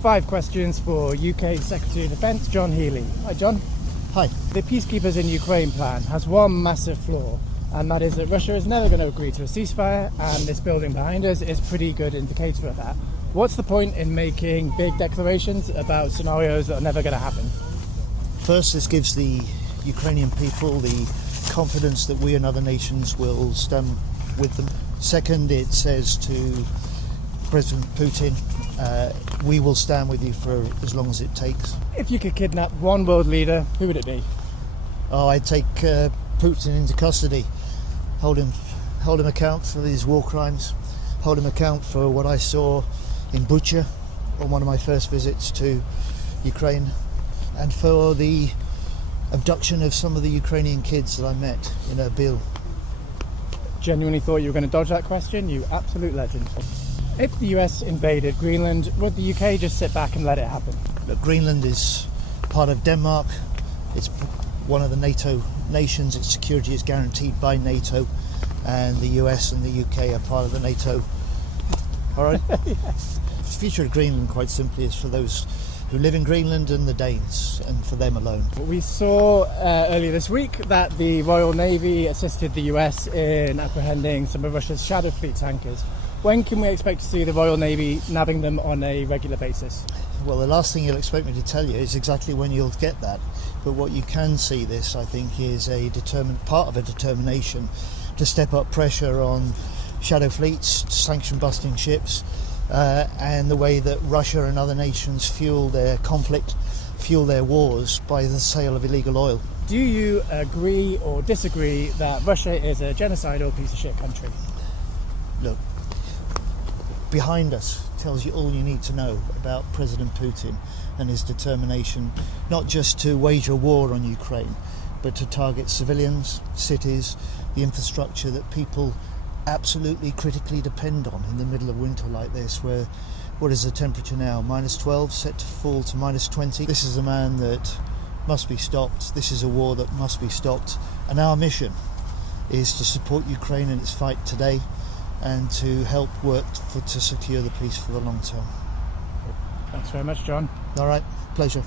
5 questions for UK Secretary of Defence John Healey. Hi John. Hi. The Peacekeepers in Ukraine plan has one massive flaw, and that is that Russia is never going to agree to a ceasefire, and this building behind us is a pretty good indicator of that. What's the point in making big declarations about scenarios that are never going to happen? First, this gives the Ukrainian people the confidence that we and other nations will stand with them. Second, it says to President Putin, we will stand with you for as long as it takes. If you could kidnap one world leader, who would it be? Oh, I'd take Putin into custody, hold him account for his war crimes, hold him account for what I saw in Bucha on one of my first visits to Ukraine, and for the abduction of some of the Ukrainian kids that I met in Erbil. Genuinely thought you were going to dodge that question, you absolute legend. If the US invaded Greenland, would the UK just sit back and let it happen? Look, Greenland is part of Denmark. It's one of the NATO nations. Its security is guaranteed by NATO, and the US and the UK are part of the NATO. All right? Yes. The future of Greenland, quite simply, is for those who live in Greenland and the Danes, and for them alone. We saw earlier this week that the Royal Navy assisted the US in apprehending some of Russia's Shadow Fleet tankers. When can we expect to see the Royal Navy nabbing them on a regular basis? Well, the last thing you'll expect me to tell you is exactly when you'll get that. But what you can see this, I think, is part of a determination to step up pressure on shadow fleets, sanction-busting ships, and the way that Russia and other nations fuel their conflict, fuel their wars by the sale of illegal oil. Do you agree or disagree that Russia is a genocidal piece of shit country? Look, behind us tells you all you need to know about President Putin and his determination not just to wage a war on Ukraine, but to target civilians, cities, the infrastructure that people absolutely critically depend on in the middle of winter like this, where what is the temperature now? -12, set to fall to -20. This is a man that must be stopped. This is a war that must be stopped, and our mission is to support Ukraine in its fight today and to help work to secure the peace for the long term. Thanks very much, John. All right, pleasure.